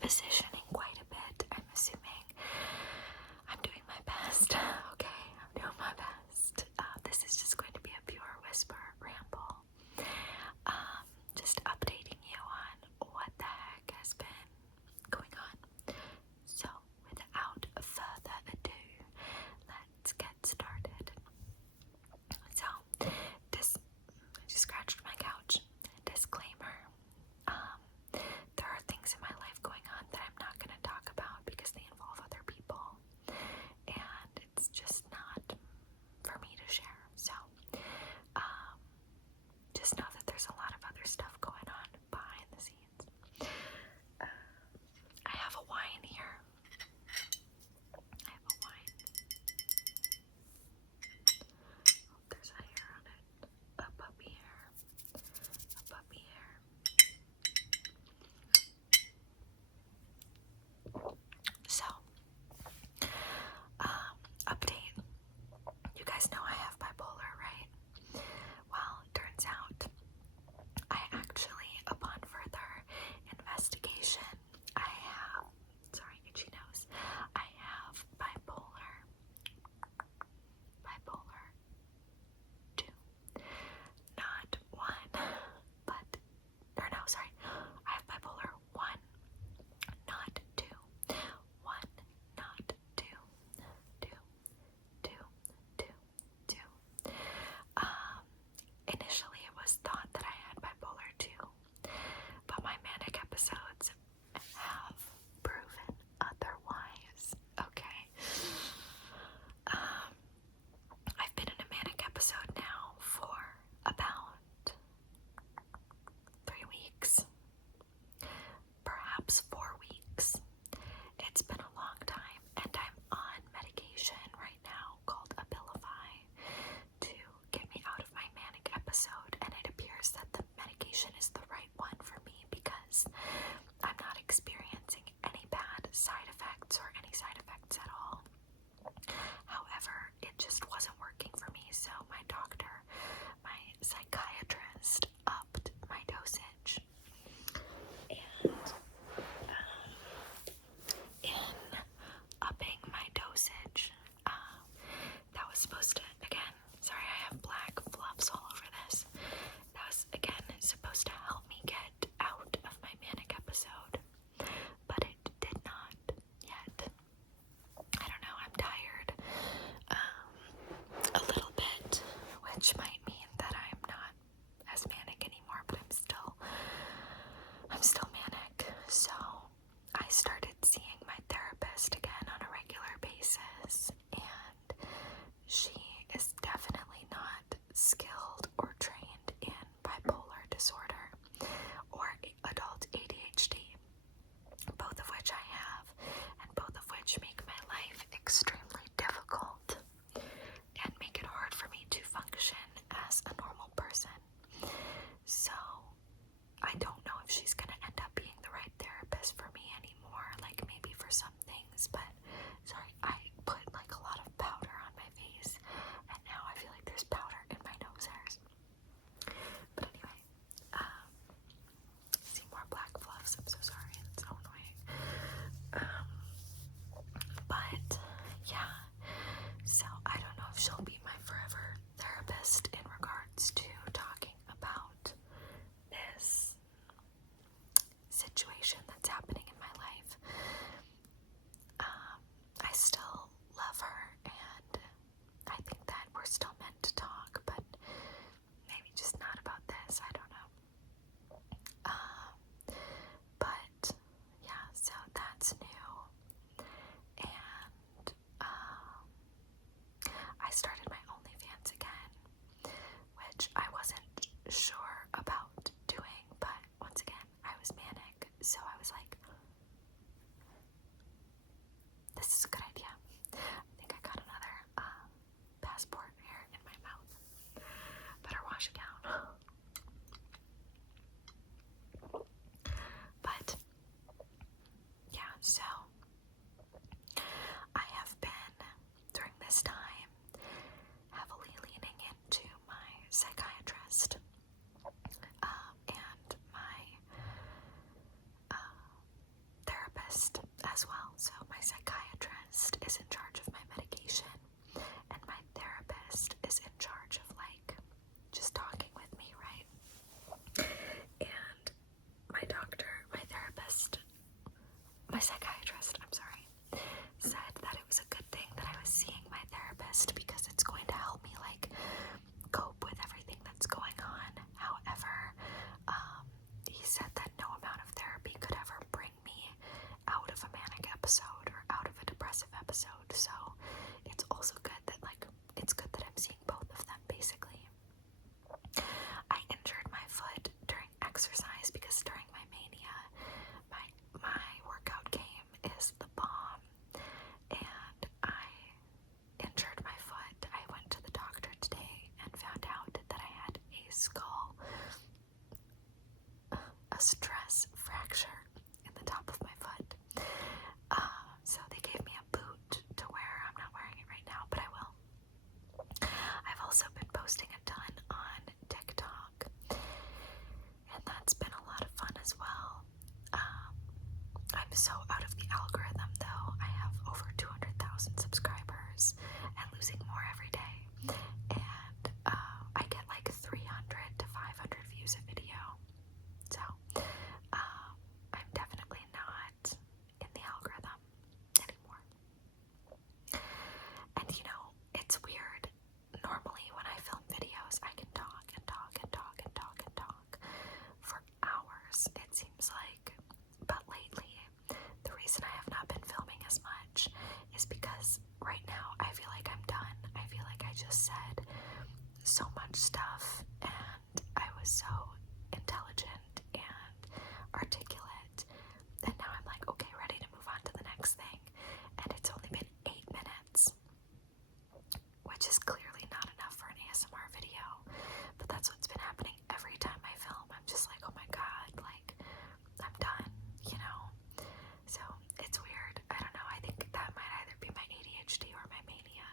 repositioning quite a bit. I'm assuming I'm doing my best. Okay, I'm doing my best. This is just going to be a pure whisper ramble. Just updating you on what the heck has been going on. So, without further ado, let's get started. So, I just scratched my couch. Disclaimer. There are things in my life going on that I'm not going to talk about because they involve other people, and it's just not for me to share. So, just know that there's a lot of other stuff going on behind the scenes. I have a wine here. I have a wine. Oh, there's a hair on it. A puppy hair. A puppy hair. So, update. You guys know I have bipolar, right? Well, it turns out I actually, upon further investigation, I have, sorry, itchy nose, I have bipolar 2. Not 1, but, or no, sorry, I have bipolar 1, not 2. 1, not 2. 2. 2. 2. 2. Initially it was thought that I had bipolar 2, but my manic episodes have proven otherwise. Okay. I've been in a manic episode now for about 3 weeks, perhaps 4 weeks. It's been a long time, and I'm on medication right now called Abilify to get me out of my manic episode, and it appears that the medication is the right one for me because I'm not experiencing any bad side effects or any side effects at all. However, it just wasn't working for me, so my doctor, my psychiatrist, upped my dosage. And in upping my dosage, that was supposed to, again, sorry, I have black fluffs all over this. That was, again, supposed to help me get out of my manic episode, but it did not yet. I don't know, I'm tired a little bit, which might mean that I'm not as manic anymore, but I'm still manic. So I started seeing my therapist again on a regular basis, and she is definitely not skilled or trained in bipolar disorder or adult ADHD, both of which I have, and both of which make my life extremely difficult and make it hard for me to function as a normal person. So I don't know if she's gonna end up being the right therapist for me anymore, like maybe for some things, but sorry, I put like a lot of powder on my face, and now I feel like there's powder in my nose hairs. But anyway, see more black fluffs, I'm so sorry, it's so annoying. But yeah, so I don't know if she'll be my forever therapist in regards to talking about this situation that's happening in my life. I still love her, and I think that we're still meant to talk, but maybe just not about this, I don't know. But yeah, so that's new, and I started my OnlyFans again, which I wasn't sure about doing, but once again, I was manic, so I was like, this is a good idea. I think I got another passport here in my mouth. Better wash it down. But yeah, so I have been, during this time, heavily leaning into my psychiatrist and my therapist as well. So my psychiatrist is in charge of my medication, and my therapist is in charge of like just talking with me, right? And my psychiatrist, I'm sorry, said that it was a good thing that I was seeing my therapist because it's going to help me like cope with everything that's going on. However, he said that no amount of therapy could ever bring me out of a manic episode or out of a depressive episode. So it's also good that it's good that I'm seeing both of them basically. I injured my foot during exercise because during my mania, my workout game is the bomb, and I injured my foot. I went to the doctor today and found out that I had a stress fracture in the top of my foot. So they gave me a boot to wear. I'm not wearing it right now, but I will. I've also been posting a ton on TikTok, and that's been a lot of fun as well. I'm so out of the algorithm though. I have over 200,000 subscribers and losing more every day. And I get like 300 to 500 views a video. So I'm definitely not in the algorithm anymore. And you know, it's weird. Normally when I film videos, I can talk and talk and talk and talk and talk for hours, it seems like. But lately, the reason I have not been filming as much is because right now I feel like I'm done. I feel like I just said so much stuff and I was so intelligent and articulate, and now I'm like, okay, ready to move on to the next thing. And it's only been 8 minutes, which is clearly not enough for an ASMR video, but that's what's been happening every time I film. I'm just like, oh my god, like, I'm done, you know? So it's weird. I don't know. I think that might either be my ADHD or my mania.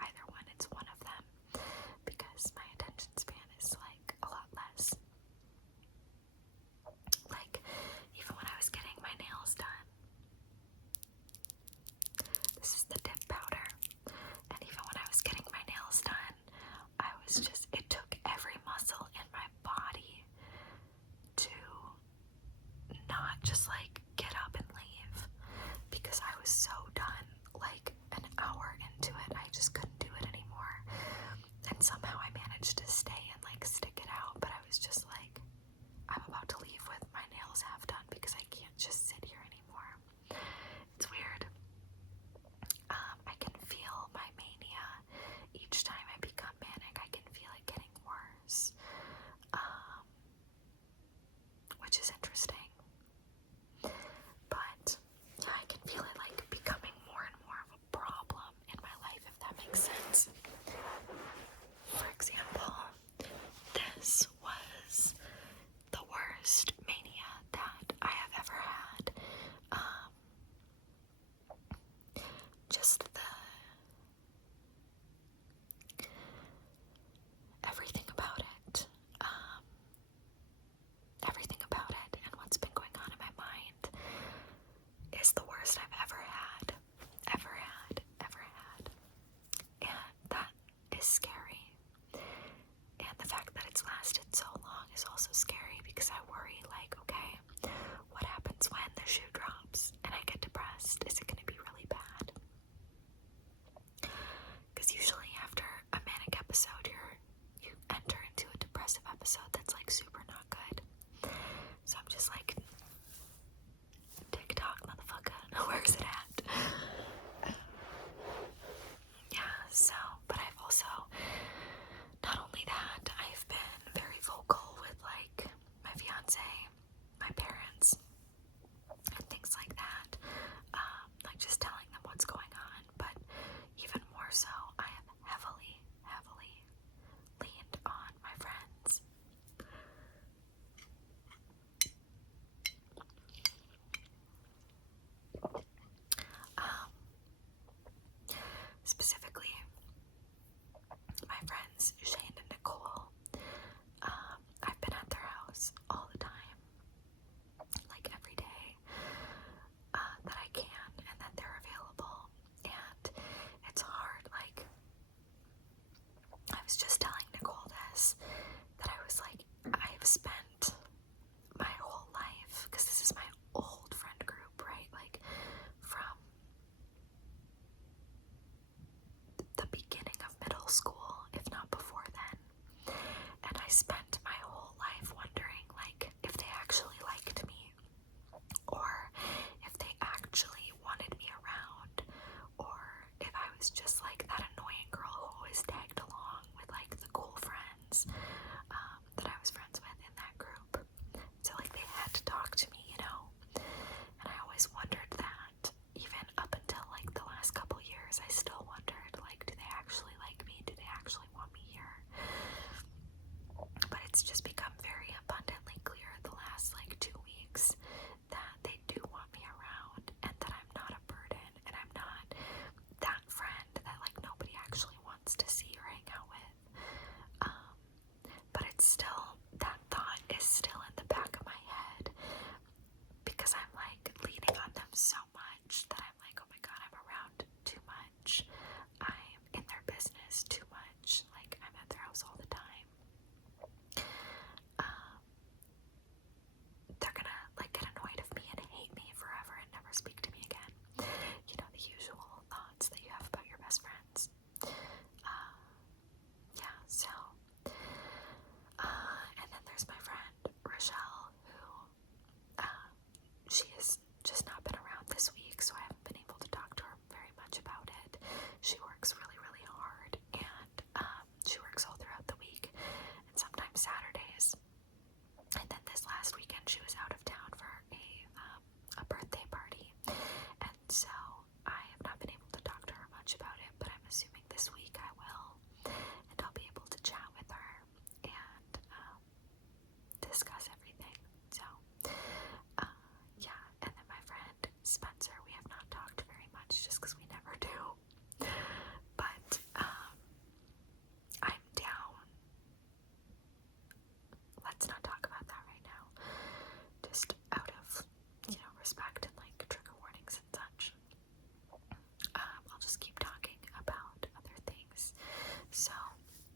Either one, it's one of them, because my attention span is like a lot less. Like, even when I was getting my nails done, this is the dip powder, and even when I was getting my nails done, it took every muscle in my body to not just like get up and leave, because I was so done. Like an hour into it, I just couldn't do it anymore, and somehow I managed to stay and like stick it out. But I was just like, I'm about to leave with my nails half done because I can't just sit here anymore. It's weird. I can feel my mania each time I become manic. I can feel it getting worse, which is interesting. But yeah, I can feel it like becoming more and more of a problem in my life, if that makes sense. For example, this was the worst mania that I have ever had. Just everything about it, and what's been going on in my mind is the worst I've ever had. And that is scary. And the fact that it's lasted so long is also scary, because I worry, like, okay, what happens when the shoe drops and I get depressed? Is it going to be really bad? Because usually after a manic episode, you enter into a depressive episode that's like super not good. So I'm just like, TikTok, motherfucker, where's it at? Yeah, so, but I've also, not only that, I've been very vocal with like my fiance, my parents, and things like that, like just telling them what's going on. But even more so, I have heavily leaned on my friends. Spencer, we have not talked very much just because we never do. But I'm down. Let's not talk about that right now. Just out of, respect and like trigger warnings and such. I'll just keep talking about other things. So,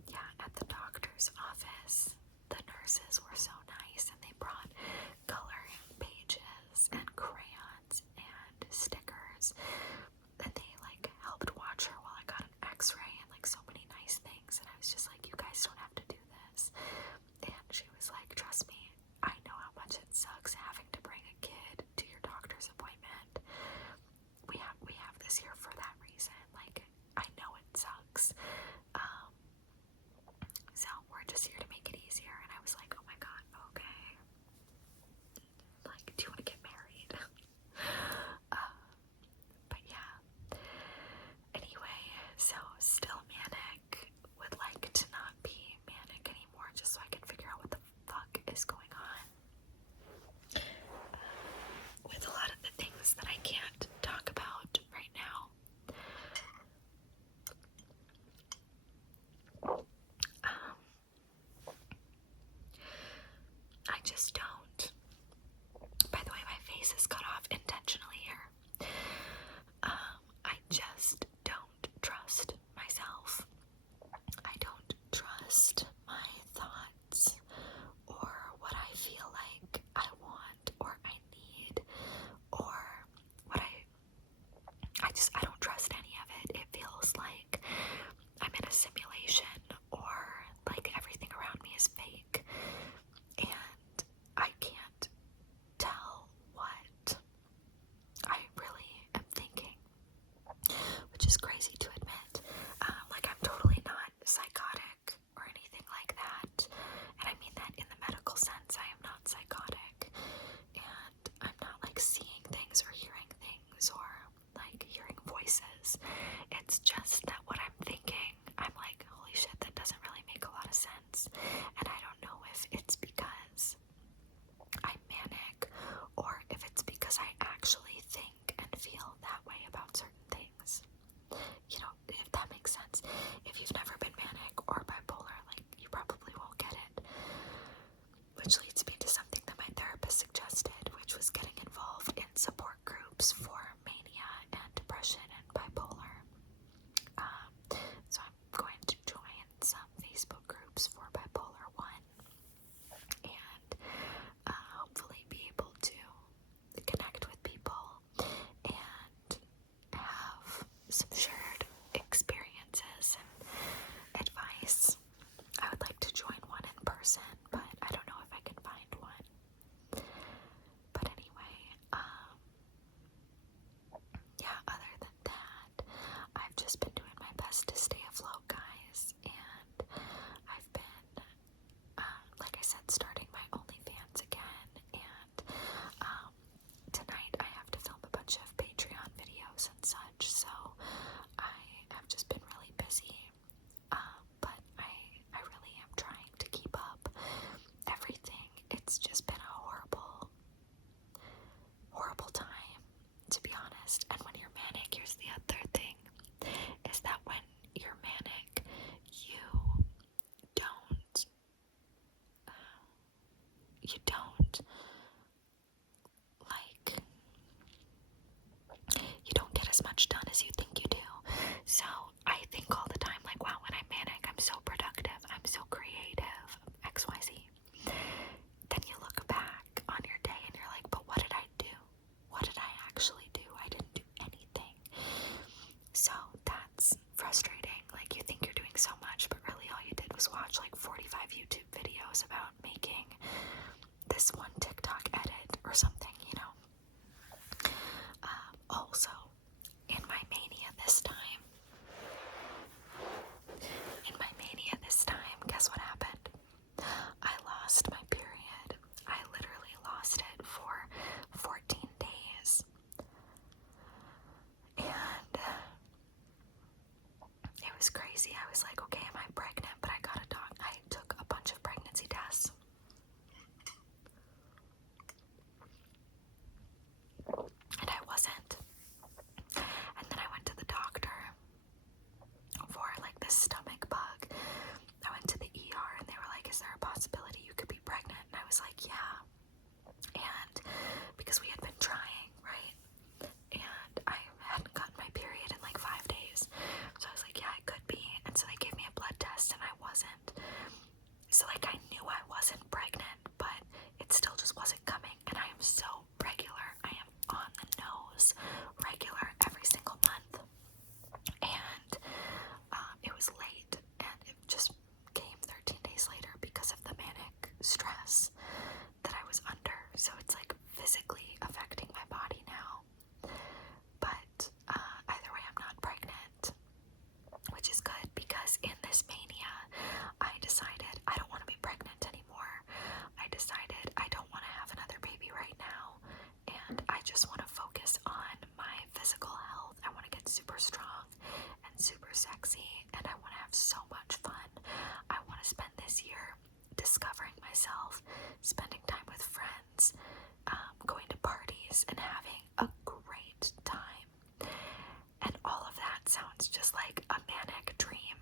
yeah, at the doctor's office, the nurses were so nice and they brought coloring pages and crayons and stickers. And they like helped watch her while I got an x-ray and like so many nice things. And I was just like, you guys don't have to do this. And she was like, trust me, I know how much it sucks having to bring a kid to your doctor's appointment. We have this here for that reason. Like, I know it sucks. So we're just here to make it easier. And I was like, oh my god, okay. Like, do you want to get married? But yeah. Anyway, so still manic. Would like to not be manic anymore just so I can figure out what the fuck is going on. With a lot of the things that I can't talk about right now. I just don't. By the way, my face is cut off intentionally here. I just don't trust myself. I don't trust my thoughts or what I feel like I want or I need or what I don't trust any of it. It feels like I'm in a simulation or like everything around me is fake and I can't tell what I really am thinking, which is crazy to admit. Like I'm totally not psychotic or anything like that, and I mean that in the medical sense. I am not psychotic, and I'm not like seeing things or hearing things or like hearing voices. It's just that what I'm thinking, I'm like, holy shit, that doesn't really make a lot of sense, and I don't know if it's because I'm manic or if it's because I actually think and feel that way about certain things. If that makes sense. If you've never been manic or bipolar, like, you probably won't get it. Which leads me to something that my therapist suggested, which was getting involved in support groups for mania and depression and bipolar. So I'm going to join some Facebook groups for bipolar 1 and hopefully be able to connect with people and have some shared experiences and advice. I would like to join one in person, but I don't know if I can find one. But anyway, yeah, other than that, I've just been doing my best to stay afloat, guys, and I've been, like I said, starting my OnlyFans again, and tonight I have to film a bunch of Patreon videos and such, so I have just been really busy, but I really am trying to keep up everything. It's just been a horrible time, to be honest. And when you're manic, here's the other thing, is that when you're manic, you don't get as much done as you think you do. So I think all the time, like, wow, when I'm manic, I'm so productive, I'm so creative, XYZ. Then you look back on your day and you're like, but what did I do? What did I actually do? I didn't do anything. So that's frustrating. Like, you think you're doing so much, but really all you did was watch like 45 YouTube videos about making this one TikTok edit or something, Also, in my mania this time, guess what happened? I lost my period. I literally lost it for 14 days. And it was crazy. I was like, okay, am I pregnant? But I took a bunch of pregnancy tests. And I wasn't. regular every single month. And it was late, and it just came 13 days later because of the manic stress that I was under. So it's like physically affecting my body now. But either way, I'm not pregnant, which is good, because in this mania, I decided I don't want to be pregnant anymore. I decided I don't want to have another baby right now, and I just want to focus on my physical health. I want to get super strong and super sexy, and I want to have so much fun. I want to spend this year discovering myself, spending time with friends, going to parties, and having a great time. And all of that sounds just like a manic dream.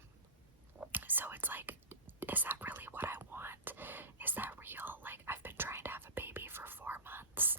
So it's like, is that really what I want? Is that real? Like, I've been trying to have a baby for 4 months,